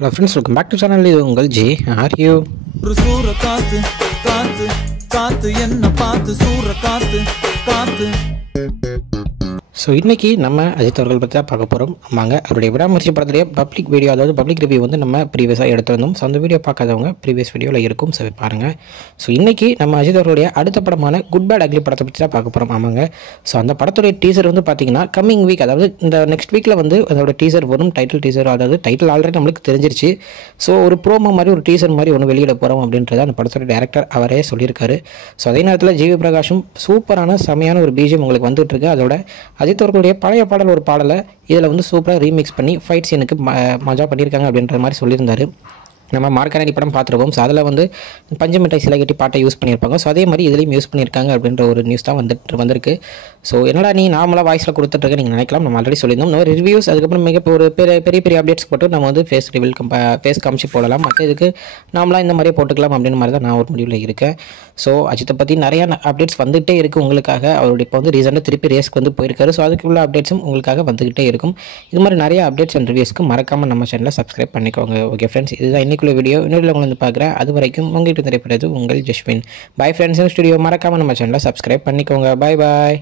Hello friends, welcome back to channel. இது உங்கள் J. Are you? ஒரு சூற காத்து காத்து காத்து என்ன பார்த்து சூற காத்து காத்து. ஸோ இன்றைக்கி நம்ம அஜித் அவர்கள் பற்றி தான் பார்க்க போகிறோம். ஆமாங்க, அவருடைய விடாமுயற்சி படத்துடைய பப்ளிக் வீடியோ, அதாவது பப்ளிக் ரிவ்யூ வந்து நம்ம ப்ரீவியஸாக எடுத்திருந்தோம். ஸோ அந்த வீடியோ பார்க்காதவங்க ப்ரீவியஸ் வீடியோவில் இருக்கும். ஸோ பாருங்கள். ஸோ இன்றைக்கி நம்ம அஜித் அவருடைய அடுத்த படமான குட் பேட் அக்லி படத்தை பற்றி தான் பார்க்க போகிறோம். ஆமாங்க, ஸோ அந்த படத்துடைய டீசர் வந்து பார்த்திங்கன்னா கம்மிங் வீக், அதாவது இந்த நெக்ஸ்ட் வீக்கில் வந்து அதோட டீசர் வரும். டீசர், அதாவது டைட்டில் ஆல்ரெடி நம்மளுக்கு தெரிஞ்சிருச்சு. ஸோ ஒரு ப்ரோமோ மாதிரி, ஒரு டீசர் மாதிரி ஒன்று வெளியிட போகிறோம் அப்படின்றத அந்த படத்தோட டேரக்டர் அவரே சொல்லியிருக்காரு. ஸோ அதே நேரத்தில் ஜிவி பிரகாஷும் சூப்பரான செமையான ஒரு பிஜிஎம் உங்களுக்கு வந்துட்டுருக்கு. அதோட அஜித் அவர்களுடைய பழைய பாடல் ஒரு பாடலை இதில் வந்து சூப்பராக ரீமிக்ஸ் பண்ணி ஃபைட் சீனுக்கு மஜா பண்ணியிருக்காங்க அப்படின்ற மாதிரி சொல்லியிருந்தார். நம்ம மார்க்கனடி படம் பார்த்துருப்போம். ஸோ அதில் வந்து பஞ்சமிட்டாய் சிலை கட்டி பாட்டை யூஸ் பண்ணியிருப்பாங்க. ஸோ அதே மாதிரி இதுலேயும் யூஸ் பண்ணியிருக்காங்க அப்படின்ற ஒரு நியூஸ் தான் வந்திருக்கு. ஸோ என்னடா நீ நார்மலாக வாய்ஸில் கொடுத்துட்ருக்க நீங்கள் நினைக்கலாம். நம்ம ஆல்ரெடி சொல்லியிருந்தோம். நம்ம ரிவ்யூஸ், அதுக்கப்புறம் ஒரு பெரிய அப்டேட்ஸ் போட்டு நம்ம வந்து ஃபேஸ் ரிவீல் ஃபேஸ் காமிச்சு போடலாம். மற்ற இதுக்கு நாமளாக இந்த மாதிரியே போட்டுக்கலாம் அப்படின்னு மாதிரி தான் நான் ஒரு முடிவில் இருக்கேன். ஸோ அஜித்தை பற்றி நிறையா அப்டேட்ஸ் வந்துகிட்டே இருக்குது உங்களுக்காக. அவருடைய இப்போ வந்து ரீசெண்டாக திருப்பி ரேஸ்க்கு வந்து போயிருக்காரு. ஸோ அதுக்கு உள்ள அப்டேட்ஸும் உங்களுக்காக வந்துகிட்டே இருக்கும். இது மாதிரி நிறைய அப்டேட்ஸ் அண்ட் ரிவ்யூஸ்க்கு மறக்காமல் நம்ம சேனலை சப்ஸ்கிரைப் பண்ணிக்கோங்க. ஓகே ஃப்ரெண்ட்ஸ், இதுதான் இன்னைக்குள்ள வீடியோ. இன்னொரு உங்களை வந்து பார்க்குறேன். அது வரைக்கும் உங்கள்கிட்ட திரைப்பறது உங்கள் ஜஸ்வின். Bye friends. ஸ்டுடியோ மறக்காமல் நம்ம சேனலை சப்ஸ்கிரைப் பண்ணிக்கோங்க. பாய் பாய்.